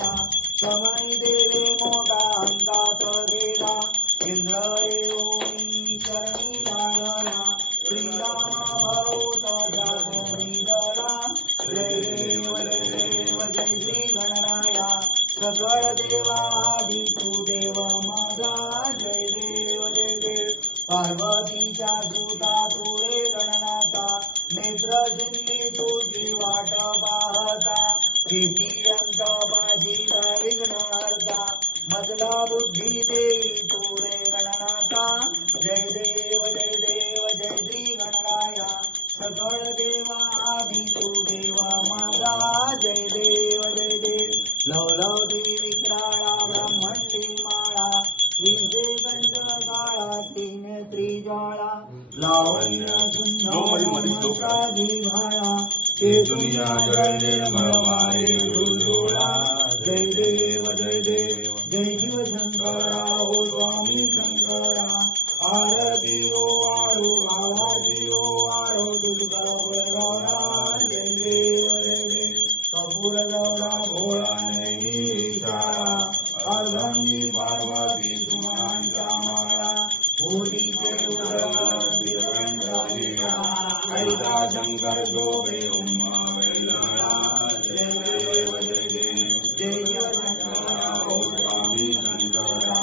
केला समई देवे मोठा अंगात गेला इंद्र येऊन चरणी लागला श्रीराम भाऊत निगला जय देव जय श्री गणराया सकळ देवादी तू देव माझा जय देव पार्वतीच्या सुता तू रे गणनाथा नेत्र जिंदी तुझी वाट पाहता किती अंक माझी विघ्नहर्ता मजला बुद्धी देई तू रे गणनाथा जय देव जय श्री गणराया सकळ देवा आधी तू देवा माझा जय देव लवलवती विक्राळा ब्रह्मंडी माळा विजय कंठ काळा तीन त्रिज्वाळा लावण्य सुंदर जिव्हाळा ते दुनिया जय निर्मळ माये डोळा जय देव जय शिव शंकरा ओ स्वामी शंकरा आरती ओ वाळू आरती ओ वाळू दुर्गा गौरा जय देव कपूर गौरा भोळा नाही शाळा अर्धांगी पार्वती सुमनांचा माळा भूतीचे ऐका शंकर शोभे उम्मा वेल्लाळा जय देव जय शिव शंकरा ओ स्वामी शंकरा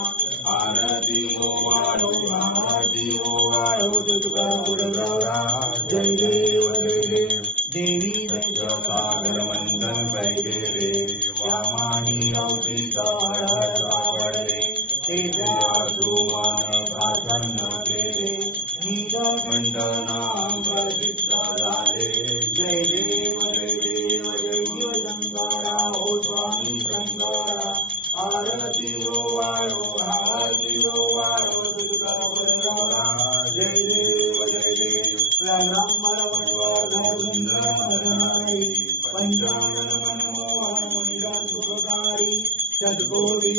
आरती ओ वाळू दुर्गा गौरा जय देव देवी जय सागर मंथन पैके रे वामानी अवती काळ सापडले तेजा सुमान प्रार्थना केले नीलकंठ नाम प्रसिद्ध झाले जय देव जय शिव शंकरा ओ स्वामी शंकरा आरती ओ वाळू दुर्गा गौरा जय देव ब्रह्मण मनोहर सुंदर पंचानन मनमोहन मुनिगण सुखकारी सद्गोरी